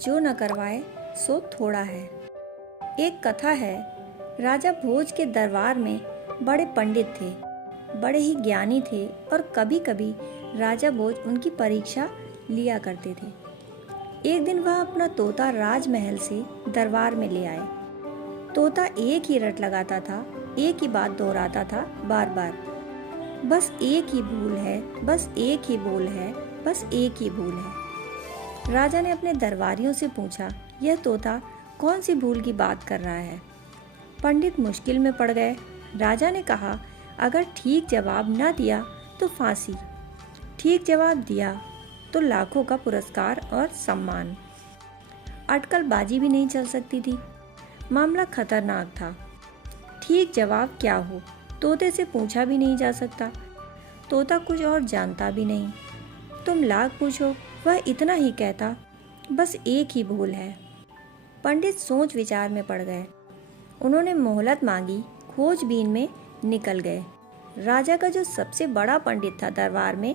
जो न करवाए सो थोड़ा है। एक कथा है, राजा भोज के दरबार में बड़े पंडित थे, बड़े ही ज्ञानी थे और कभी कभी राजा भोज उनकी परीक्षा लिया करते थे। एक दिन वह अपना तोता राजमहल से दरबार में ले आए। तोता एक ही रट लगाता था, एक ही बात दोहराता था बार बार, बस एक ही भूल है, बस एक ही बोल है, बस एक ही भूल है। राजा ने अपने दरबारियों से पूछा, यह तोता कौन सी भूल की बात कर रहा है? पंडित मुश्किल में पड़ गए। राजा ने कहा, अगर ठीक जवाब न दिया तो फांसी, ठीक जवाब दिया तो लाखों का पुरस्कार और सम्मान। अटकलबाजी भी नहीं चल सकती थी, मामला खतरनाक था। ठीक जवाब क्या हो, तोते से पूछा भी नहीं जा सकता। तोता कुछ और जानता भी नहीं। तुम लाख पूछो, वह इतना ही कहता, बस एक ही भूल है। पंडित सोच विचार में पड़ गए। उन्होंने मोहलत मांगी, खोजबीन में निकल गए। राजा का जो सबसे बड़ा पंडित था दरबार में,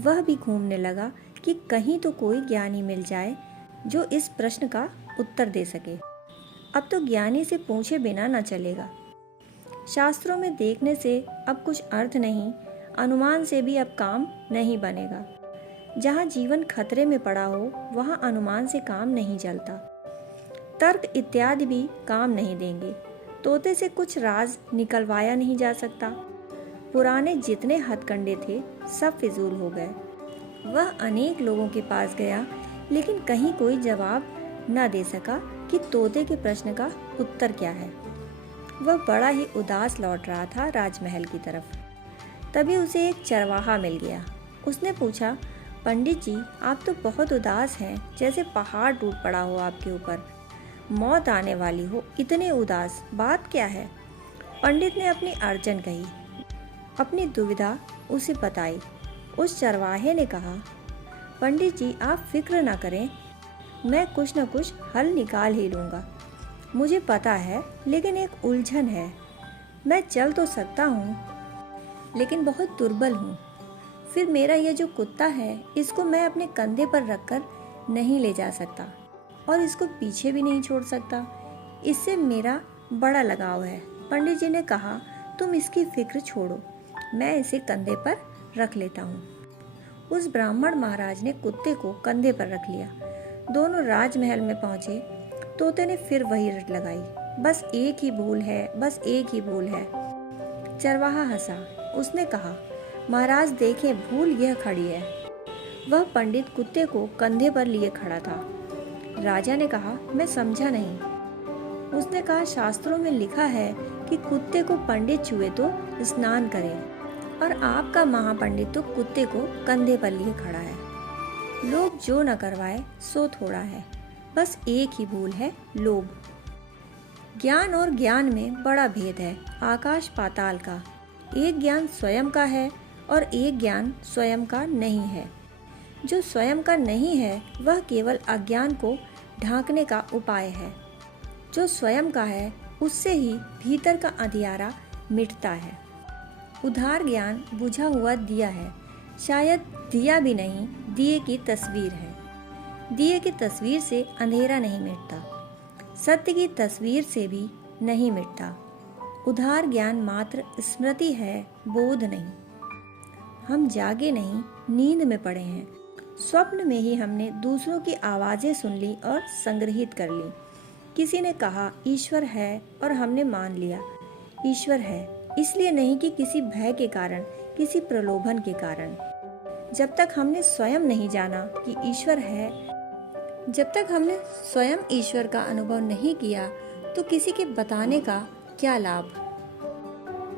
वह भी घूमने लगा कि कहीं तो कोई ज्ञानी मिल जाए जो इस प्रश्न का उत्तर दे सके। अब तो ज्ञानी से पूछे बिना न चलेगा। शास्त्रों में देखने से अब कुछ अर्थ नहीं, अनुमान से भी अब काम नहीं बनेगा। जहाँ जीवन खतरे में पड़ा हो, वहाँ अनुमान से काम नहीं चलता। तर्क इत्यादि भी काम नहीं देंगे। तोते से कुछ राज निकलवाया नहीं जा सकता। पुराने जितने हथकंडे थे सब फिजूल हो गए। वह अनेक लोगों के पास गया, लेकिन कहीं कोई जवाब न दे सका कि तोते के प्रश्न का उत्तर क्या है। वह बड़ा ही उदास लौट रहा था राजमहल की तरफ। तभी उसे एक चरवाहा मिल गया। उसने पूछा, पंडित जी, आप तो बहुत उदास हैं, जैसे पहाड़ टूट पड़ा हो आपके ऊपर, मौत आने वाली हो, इतने उदास, बात क्या है? पंडित ने अपनी अड़चन कही, अपनी दुविधा उसे बताई। उस चरवाहे ने कहा, पंडित जी, आप फिक्र ना करें, मैं कुछ न कुछ हल निकाल ही लूँगा। मुझे पता है, लेकिन एक उलझन है। मैं चल तो सकता हूँ, लेकिन बहुत दुर्बल हूँ। फिर मेरा यह जो कुत्ता है, इसको मैं अपने कंधे पर रखकर नहीं ले जा सकता और इसको पीछे भी नहीं छोड़ सकता। इससे मेरा बड़ा लगाव है। पंडित जी ने कहा, तुम इसकी फिक्र छोड़ो, मैं इसे कंधे पर रख लेता हूँ। उस ब्राह्मण महाराज ने कुत्ते को कंधे पर रख लिया। दोनों राजमहल में पहुँचे। तोते ने फिर वही रट लगाई, बस एक ही भूल है, बस एक ही भूल है। चरवाहा हंसा। उसने कहा, महाराज देखें, भूल यह खड़ी है। वह पंडित कुत्ते को कंधे पर लिए खड़ा था। राजा ने कहा, मैं समझा नहीं। उसने कहा, शास्त्रों में लिखा है कि कुत्ते को पंडित छुए तो स्नान करे, और आपका महापंडित तो कुत्ते को कंधे पर लिए खड़ा है। लोभ जो न करवाए सो थोड़ा है, बस एक ही भूल है, लोभ। ज्ञान और ज्ञान में बड़ा भेद है, आकाश पाताल का। एक ज्ञान स्वयं का है और एक ज्ञान स्वयं का नहीं है। जो स्वयं का नहीं है, वह केवल अज्ञान को ढांकने का उपाय है। जो स्वयं का है, उससे ही भीतर का अंधियारा मिटता है। उधार ज्ञान बुझा हुआ दिया है, शायद दिया भी नहीं, दिए की तस्वीर है। दिए की तस्वीर से अंधेरा नहीं मिटता, सत्य की तस्वीर से भी नहीं मिटता। उधार ज्ञान मात्र स्मृति है, बोध नहीं। हम जागे नहीं, नींद में पड़े हैं। स्वप्न में ही हमने दूसरों की आवाज़ें सुन ली और संग्रहित कर ली। किसी ने कहा ईश्वर है और हमने मान लिया ईश्वर है, इसलिए नहीं कि किसी भय के कारण, किसी प्रलोभन के कारण। जब तक हमने स्वयं नहीं जाना कि ईश्वर है, जब तक हमने स्वयं ईश्वर का अनुभव नहीं किया, तो किसी के बताने का क्या लाभ।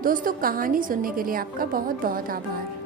दोस्तों, कहानी सुनने के लिए आपका बहुत बहुत आभार।